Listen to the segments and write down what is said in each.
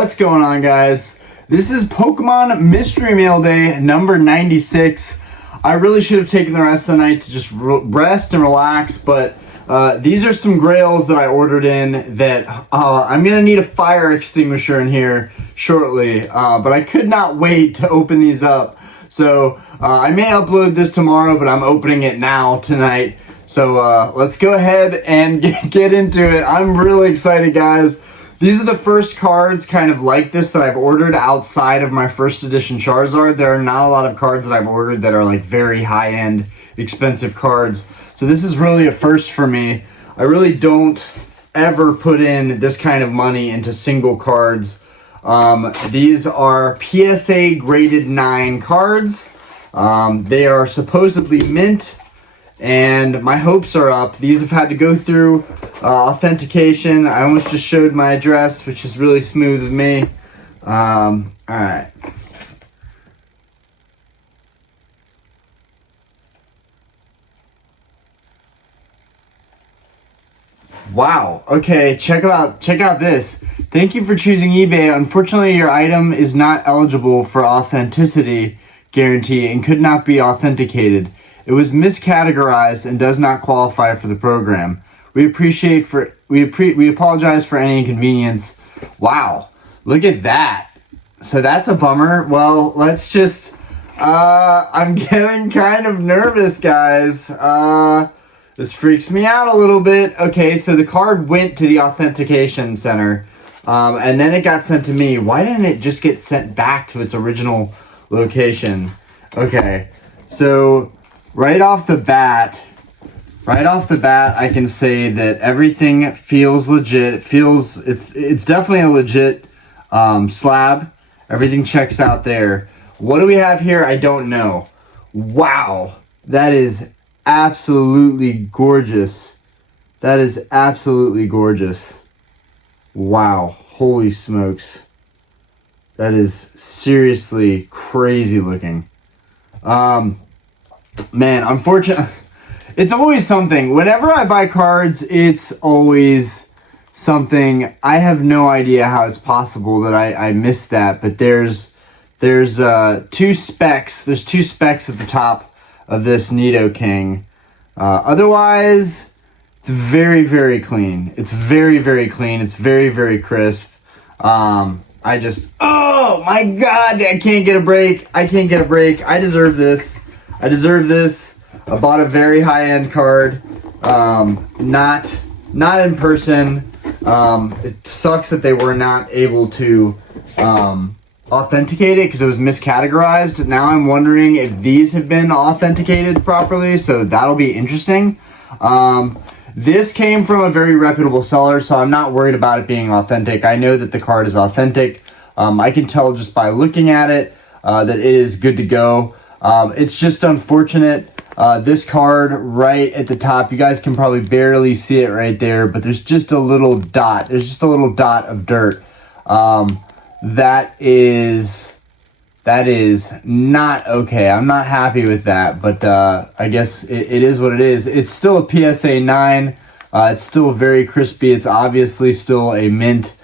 What's going on, guys? This is Pokemon Mystery Mail Day number 96. I really should have taken the rest of the night to just rest and relax, but these are some grails that I ordered in that I'm going to need a fire extinguisher in here shortly, but I could not wait to open these up. So I may upload this tomorrow, but I'm opening it now tonight. So let's go ahead and get into it. I'm really excited, guys. These are the first cards kind of like this that I've ordered outside of my first edition Charizard. There are not a lot of cards that I've ordered that are like very high-end, expensive cards. So this is really a first for me. I really don't ever put in this kind of money into single cards. These are PSA graded 9 cards. They are supposedly mint, and my hopes are up. These have had to go through authentication. I almost just showed my address, which is really smooth of me. All right. Wow. Okay, check out this. Thank you for choosing eBay. Unfortunately, your item is not eligible for authenticity guarantee and could not be authenticated. It was miscategorized and does not qualify for the program. We apologize for any inconvenience. Wow, look at that. So that's a bummer. Well, let's just I'm getting kind of nervous, guys. This freaks me out a little bit. Okay, so the card went to the authentication center, and then it got sent to me. Why didn't it just get sent back to its original location? Okay, so right off the bat, I can say that everything feels legit. It's definitely a legit slab. Everything checks out there. What do we have here? I don't know. Wow, that is absolutely gorgeous. That is absolutely gorgeous. Wow, holy smokes. That is seriously crazy looking. Man, unfortunately, it's always something. Whenever I buy cards, it's always something. I have no idea how it's possible that I missed that, but there's two specks. There's two specks at the top of this Nidoking. Otherwise, it's very, very clean. It's very, very clean. It's very, very crisp. Oh my God, I can't get a break. I deserve this. I bought a very high-end card. Not in person. It sucks that they were not able to authenticate it because it was miscategorized. Now I'm wondering if these have been authenticated properly, so that'll be interesting. This came from a very reputable seller, so I'm not worried about it being authentic. I know that the card is authentic. I can tell just by looking at it that it is good to go. It's just unfortunate. This card right at the top, you guys can probably barely see it right there, but there's just a little dot. There's just a little dot of dirt. That is not okay. I'm not happy with that, but I guess it is what it is. It's still a PSA 9. It's still very crispy. It's obviously still a mint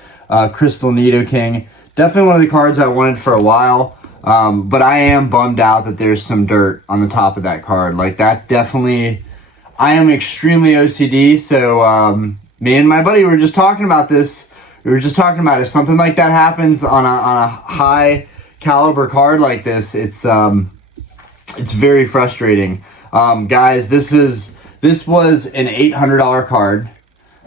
Crystal Nidoking. Definitely one of the cards I wanted for a while, but I am bummed out that there's some dirt on the top of that card. Like, that definitely, I am extremely OCD, so me and my buddy were just talking about this. We were just talking about if something like that happens on a high caliber card like this, it's very frustrating. Guys, this was an $800 card.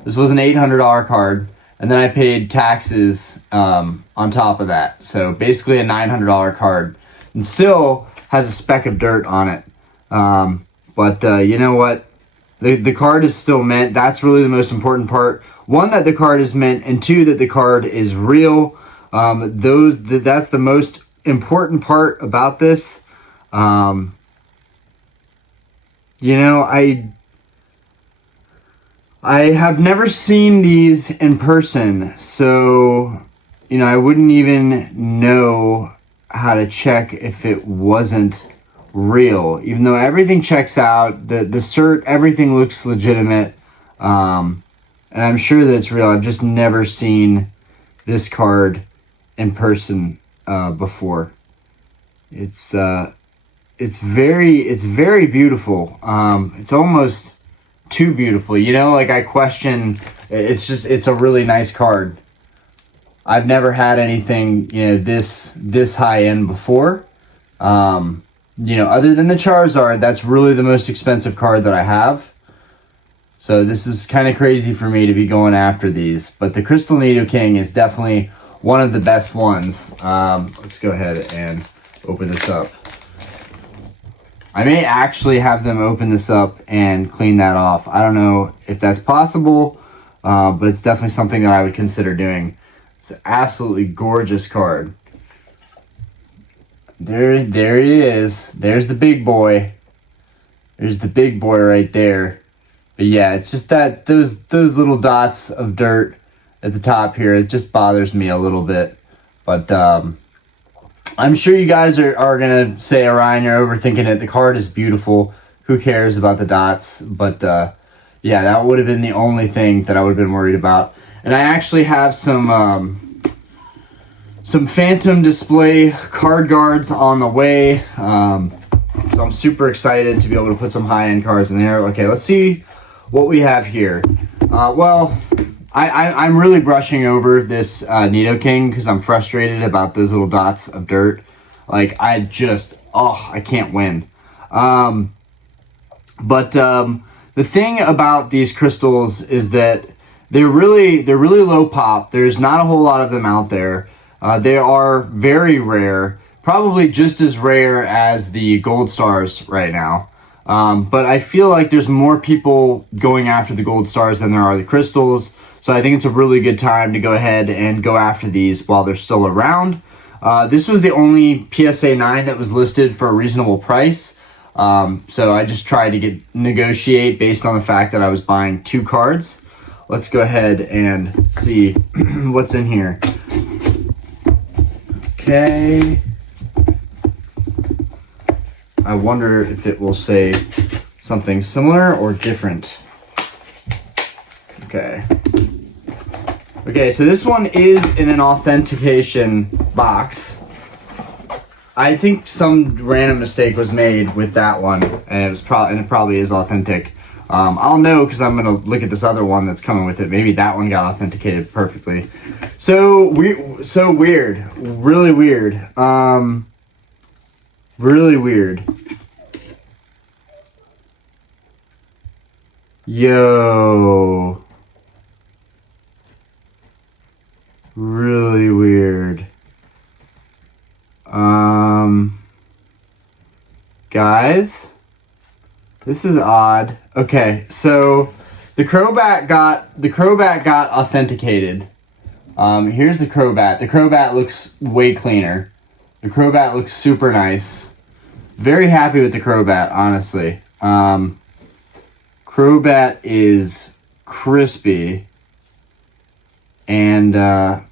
This was an $800 card, and then I paid taxes on top of that. So basically a $900 card, and still has a speck of dirt on it. But you know what? The card is still mint. That's really the most important part. One, that the card is mint, and two, that the card is real. That's the most important part about this. You know, I have never seen these in person, so, you know, I wouldn't even know how to check if it wasn't real. Even though everything checks out, the cert, everything looks legitimate. And I'm sure that it's real. I've just never seen this card in person before. It's very beautiful. It's almost too beautiful, you know, like I question, it's a really nice card. I've never had anything, you know, this high end before. You know, other than the Charizard, that's really the most expensive card that I have. So this is kind of crazy for me to be going after these. But the Crystal Nidoking is definitely one of the best ones. Let's go ahead and open this up. I may actually have them open this up and clean that off. I don't know if that's possible, but it's definitely something that I would consider doing. It's an absolutely gorgeous card. There it is. There's the big boy. There's the big boy right there. But yeah, it's just that those little dots of dirt at the top here, it just bothers me a little bit. But I'm sure you guys are going to say, Orion, you're overthinking it. The card is beautiful. Who cares about the dots? But yeah, that would have been the only thing that I would have been worried about. And I actually have some Phantom Display card guards on the way. So I'm super excited to be able to put some high-end cards in there. Okay, let's see what we have here. Well, I'm really brushing over this Nidoking because I'm frustrated about those little dots of dirt. Like, I can't win. But the thing about these crystals is that they're really low pop. There's not a whole lot of them out there. They are very rare, probably just as rare as the gold stars right now. But I feel like there's more people going after the gold stars than there are the crystals. So I think it's a really good time to go ahead and go after these while they're still around. This was the only PSA 9 that was listed for a reasonable price. So I just tried to negotiate based on the fact that I was buying 2 cards. Let's go ahead and see what's in here. Okay. I wonder if it will say something similar or different. Okay. Okay, so this one is in an authentication box. I think some random mistake was made with that one, and it probably is authentic. I'll know because I'm gonna look at this other one that's coming with it. Maybe that one got authenticated perfectly. So weird, really weird, really weird. Yo, really weird. Guys, this is odd. Okay, so the Crobat got authenticated. Here's the Crobat. The Crobat looks way cleaner. The Crobat looks super nice. Very happy with the Crobat, honestly. Crobat is crispy. And yeah,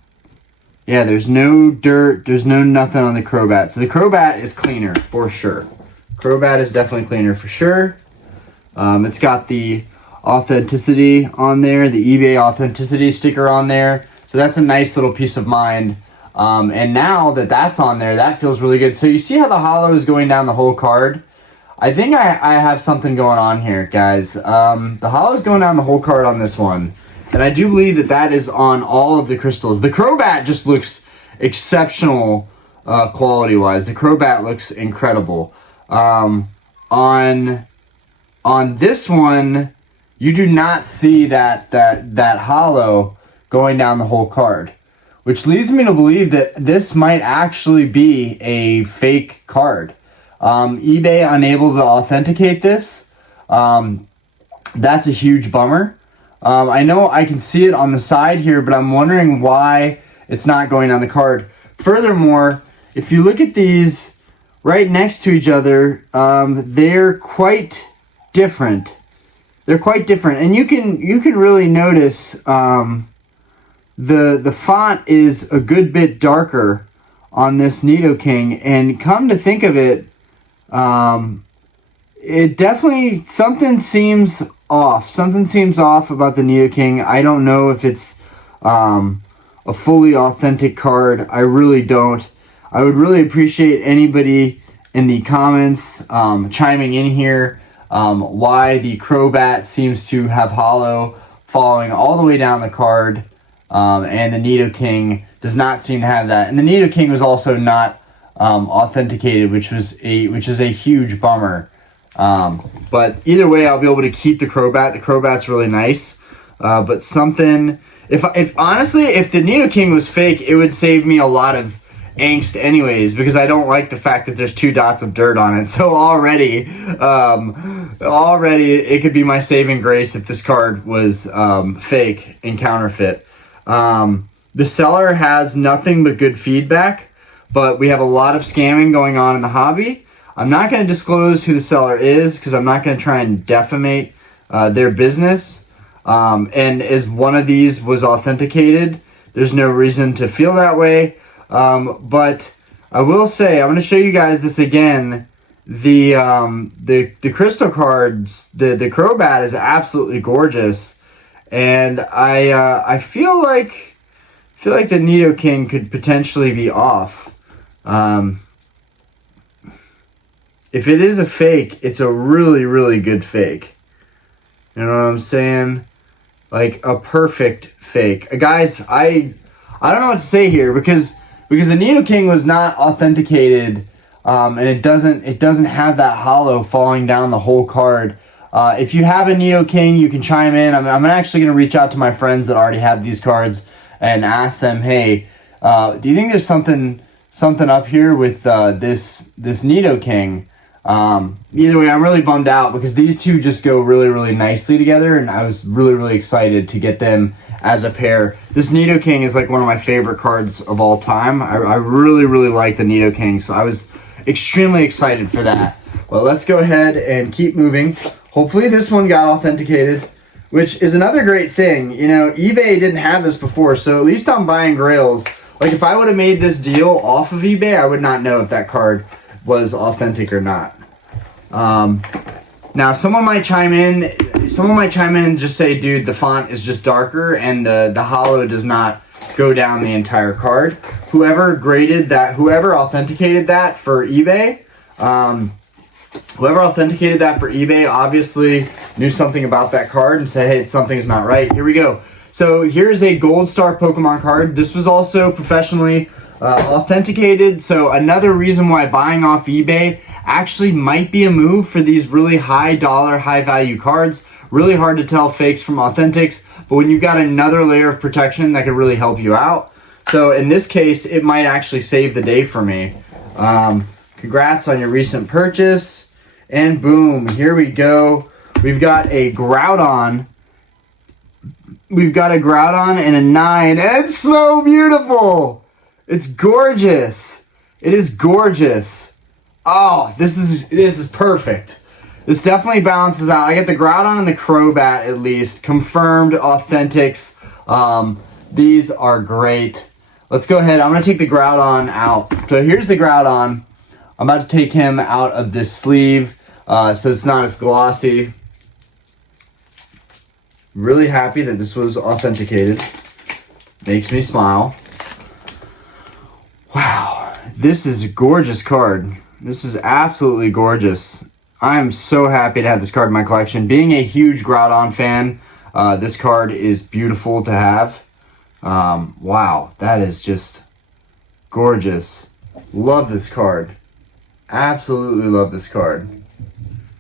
there's no dirt, there's no nothing on the Crobat. So the Crobat is cleaner for sure. Crobat is definitely cleaner for sure. It's got the authenticity on there, the eBay authenticity sticker on there. So that's a nice little peace of mind. And now that that's on there, that feels really good. So you see how the hollow is going down the whole card? I think I have something going on here, guys. The hollow is going down the whole card on this one. And I do believe that that is on all of the crystals. The Crobat just looks exceptional quality-wise. The Crobat looks incredible. On this one, you do not see that hollow going down the whole card, which leads me to believe that this might actually be a fake card. eBay unable to authenticate this. That's a huge bummer. I know I can see it on the side here, but I'm wondering why it's not going on the card. Furthermore, if you look at these right next to each other, they're quite different. They're quite different, and you can really notice the font is a good bit darker on this Nidoking, and come to think of it, it definitely, something seems off. Something seems off about the Nidoking. I don't know if it's a a fully authentic card. I really don't. I would really appreciate anybody in the comments chiming in here why the Crobat seems to have holo following all the way down the card, and the Nidoking does not seem to have that. And the Nidoking was also not authenticated, which is a huge bummer. But either way, I'll be able to keep the Crobat. The Crobat's really nice. But something, if honestly, if the Nidoking was fake, it would save me a lot of angst anyways, because I don't like the fact that there's 2 dots of dirt on it. So already it could be my saving grace if this card was fake and counterfeit. The seller has nothing but good feedback, but we have a lot of scamming going on in the hobby. I'm not going to disclose who the seller is because I'm not going to try and defamate their business. And as one of these was authenticated, there's no reason to feel that way. But I will say, I'm going to show you guys this again. The crystal cards, the Crobat is absolutely gorgeous, and I feel like the Nidoking could potentially be off. If it is a fake, it's a really, really good fake. You know what I'm saying? Like a perfect fake. Guys, I don't know what to say here because the Nidoking was not authenticated, and it doesn't have that holo falling down the whole card. If you have a Nidoking, you can chime in. I'm actually going to reach out to my friends that already have these cards and ask them, hey, do you think there's something up here with this Nidoking? Either way, I'm really bummed out because these two just go really, really nicely together, and I was really, really excited to get them as a pair. This Nidoking is like one of my favorite cards of all time. I really, really like the Nidoking, so I was extremely excited for that. Well, let's go ahead and keep moving. Hopefully this one got authenticated, which is another great thing. You know, eBay didn't have this before, so at least I'm buying grails. Like, if I would have made this deal off of eBay, I would not know if that card was authentic or not. Now someone might chime in and just say, dude, the font is just darker and the holo does not go down the entire card. Whoever authenticated that for eBay, obviously knew something about that card and said, hey, something's not right. Here we go. So here's a Gold Star Pokemon card. This was also professionally authenticated, so another reason why buying off eBay actually might be a move for these really high dollar, high value cards. Really hard to tell fakes from authentics, but when you've got another layer of protection, that could really help you out. So in this case, it might actually save the day for me. Congrats on your recent purchase. And boom, here we go. We've got a Groudon. We've got a Groudon and a 9. It's so beautiful. It's gorgeous. It is gorgeous. Oh, this is perfect. This definitely balances out. I get the Groudon and the Crobat at least. Confirmed authentics. These are great. Let's go ahead. I'm going to take the Groudon out. So here's the Groudon. I'm about to take him out of this sleeve so it's not as glossy. Really happy that this was authenticated. Makes me smile. Wow, this is a gorgeous card. This is absolutely gorgeous. I am so happy to have this card in my collection. Being a huge Groudon fan, this card is beautiful to have. Wow, that is just gorgeous. Love this card. Absolutely love this card.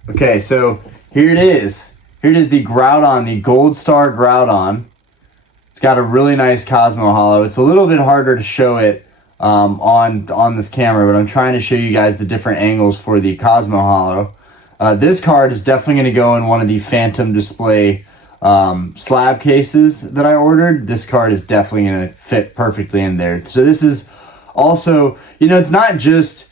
Okay, so here it is. Here it is, the Groudon, the Gold Star Groudon. It's got a really nice Cosmo Holo. It's a little bit harder to show it on this camera, but I'm trying to show you guys the different angles for the Cosmo Holo. This card is definitely going to go in one of the Phantom Display slab cases that I ordered. This card is definitely going to fit perfectly in there. So this is also, you know, it's not just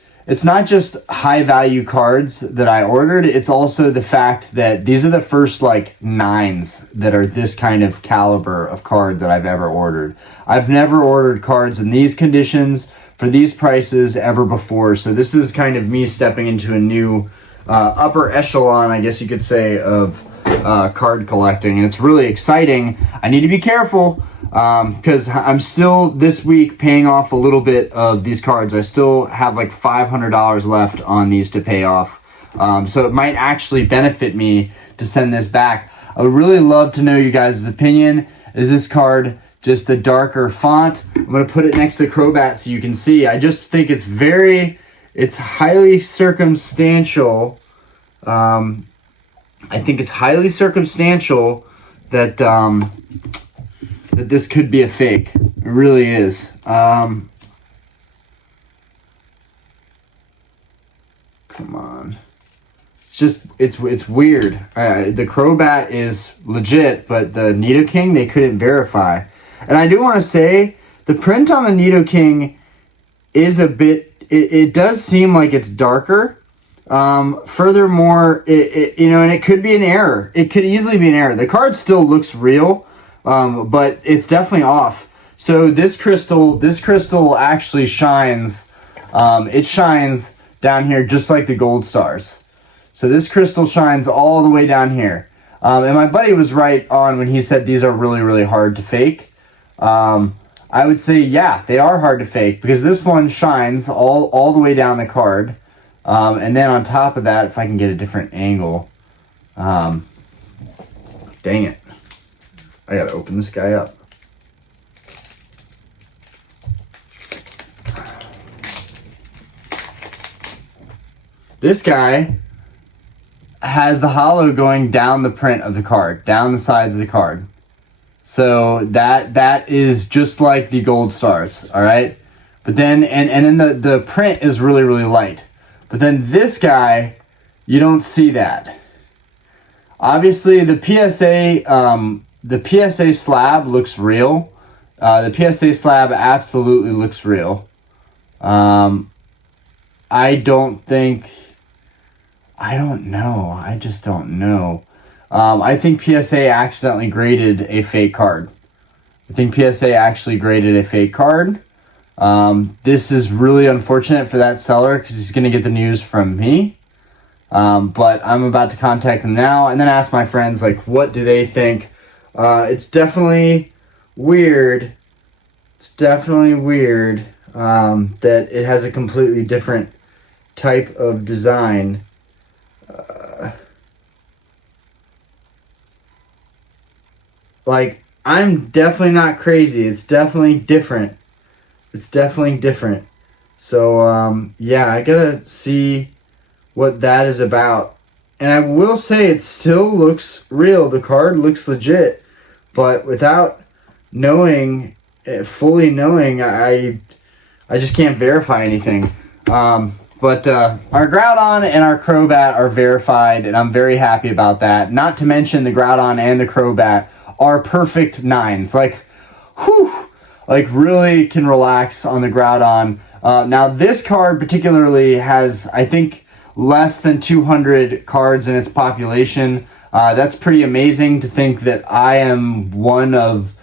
high value cards that I ordered. It's also the fact that these are the first like 9s that are this kind of caliber of card that I've ever ordered. I've never ordered cards in these conditions for these prices ever before. So this is kind of me stepping into a new upper echelon, I guess you could say, of card collecting, and it's really exciting. I need to be careful because I'm still this week paying off a little bit of these cards. I still have like $500 left on these to pay off. So it might actually benefit me to send this back. I would really love to know you guys' opinion. Is this card just a darker font? I'm going to put it next to Crobat so you can see. I just think it's highly circumstantial. I think it's highly circumstantial that that this could be a fake. It really is. Come on. It's weird. The Crobat is legit, but the Nidoking they couldn't verify. And I do want to say the print on the Nidoking is a bit. It does seem like it's darker. Furthermore, and it could be an error. It could easily be an error. The card still looks real, but it's definitely off. So this crystal actually shines. It shines down here just like the gold stars. So this crystal shines all the way down here. And my buddy was right on when he said these are really, really hard to fake. I would say, yeah, they are hard to fake because this one shines all the way down the card. And then on top of that, if I can get a different angle, dang it. I gotta open this guy up. This guy has the hollow going down the print of the card, down the sides of the card. So that is just like the gold stars, all right? But then, and then the print is really, really light. But then this guy, you don't see that. Obviously, the PSA slab looks real. The PSA slab absolutely looks real. I don't know. I just don't know. I think PSA accidentally graded a fake card. I think PSA actually graded a fake card. This is really unfortunate for that seller because he's going to get the news from me. But I'm about to contact them now and then ask my friends, like, what do they think? It's definitely weird. It's definitely weird that it has a completely different type of design. Like, I'm definitely not crazy. It's definitely different. It's definitely different. So, yeah, I gotta see what that is about. And I will say it still looks real. The card looks legit. But without knowing, fully knowing, I just can't verify anything. But our Groudon and our Crobat are verified, and I'm very happy about that. Not to mention the Groudon and the Crobat are perfect 9s. Like, whew, like really can relax on the Groudon. Now this card particularly has, I think, less than 200 cards in its population. That's pretty amazing to think that I am one of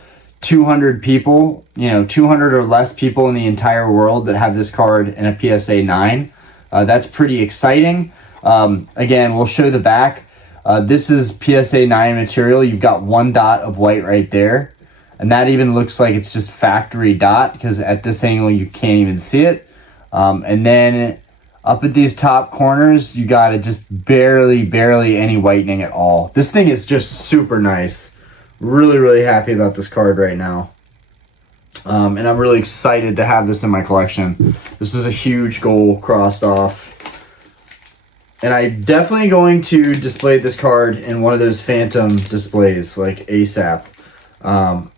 200 people, 200 or less people in the entire world that have this card in a PSA 9. That's pretty exciting. Again, we'll show the back. This is PSA 9 material. You've got one dot of white right there. And that even looks like it's just factory dot because at this angle you can't even see it. And then up at these top corners, you got it just barely any whitening at all. This thing is just super nice. Really, really happy about this card right now. And I'm really excited to have this in my collection. This is a huge goal crossed off. And I'm definitely going to display this card in one of those phantom displays, like ASAP.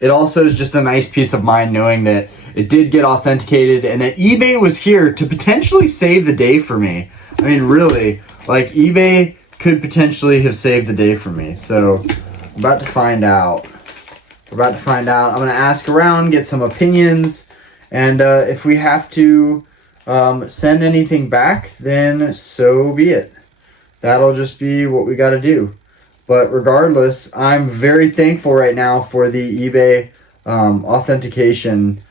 It also is just a nice peace of mind knowing that it did get authenticated and that eBay was here to potentially save the day for me. I mean, really, like eBay could potentially have saved the day for me. So I'm about to find out. We're about to find out. I'm going to ask around, get some opinions, and if we have to send anything back, then so be it. That'll just be what we got to do. But regardless, I'm very thankful right now for the eBay authentication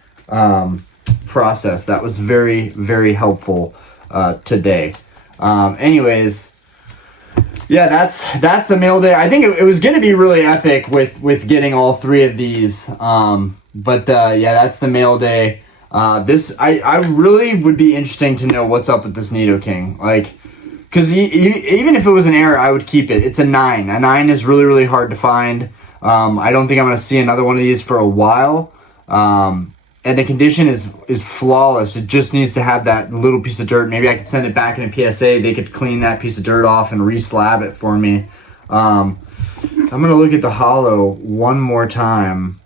process. That was very, very helpful today. Anyways, yeah, that's the mail day. I think it was going to be really epic with getting all 3 of these. But yeah, that's the mail day. I really would be interesting to know what's up with this Nidoking. Like, because even if it was an error, I would keep it. It's a 9. A 9 is really, really hard to find. I don't think I'm going to see another one of these for a while. And the condition is flawless. It just needs to have that little piece of dirt. Maybe I could send it back in a PSA. They could clean that piece of dirt off and re-slab it for me. I'm going to look at the holo one more time.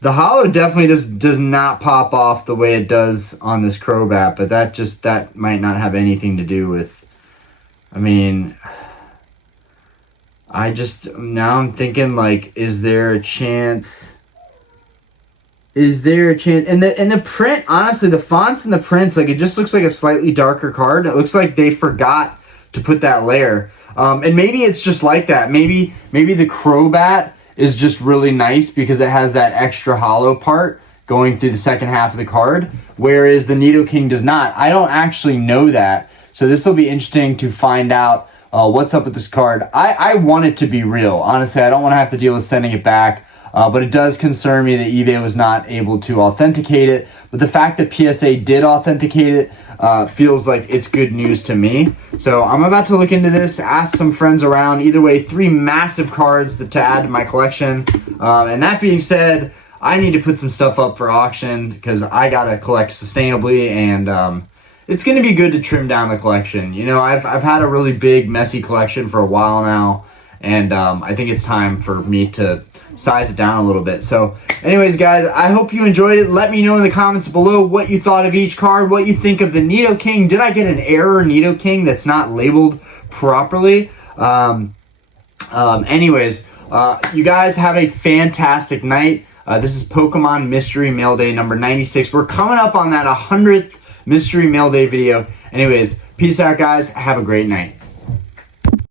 The holo definitely does not pop off the way it does on this Crobat, but that might not have anything to do with, I mean, now I'm thinking, like, is there a chance? Is there a chance? And the print, honestly, the fonts and the prints, like, it just looks like a slightly darker card. It looks like they forgot to put that layer. And maybe it's just like that. Maybe the Crobat is just really nice because it has that extra hollow part going through the second half of the card, whereas the Nidoking does not. I don't actually know that. So this will be interesting to find out what's up with this card. I want it to be real. Honestly, I don't want to have to deal with sending it back. But it does concern me that eBay was not able to authenticate it. But the fact that PSA did authenticate it feels like it's good news to me. So I'm about to look into this, ask some friends around. Either way, 3 massive cards to add to my collection. And that being said, I need to put some stuff up for auction because I got to collect sustainably. And it's going to be good to trim down the collection. You know, I've had a really big, messy collection for a while now. And I think it's time for me to size it down a little bit. So anyways, guys, I hope you enjoyed it. Let me know in the comments below what you thought of each card, what you think of the Nidoking. Did I get an error Nidoking that's not labeled properly? Anyways, you guys have a fantastic night. This is Pokemon Mystery Mail Day number 96. We're coming up on that 100th Mystery Mail Day video. Anyways, peace out, guys. Have a great night.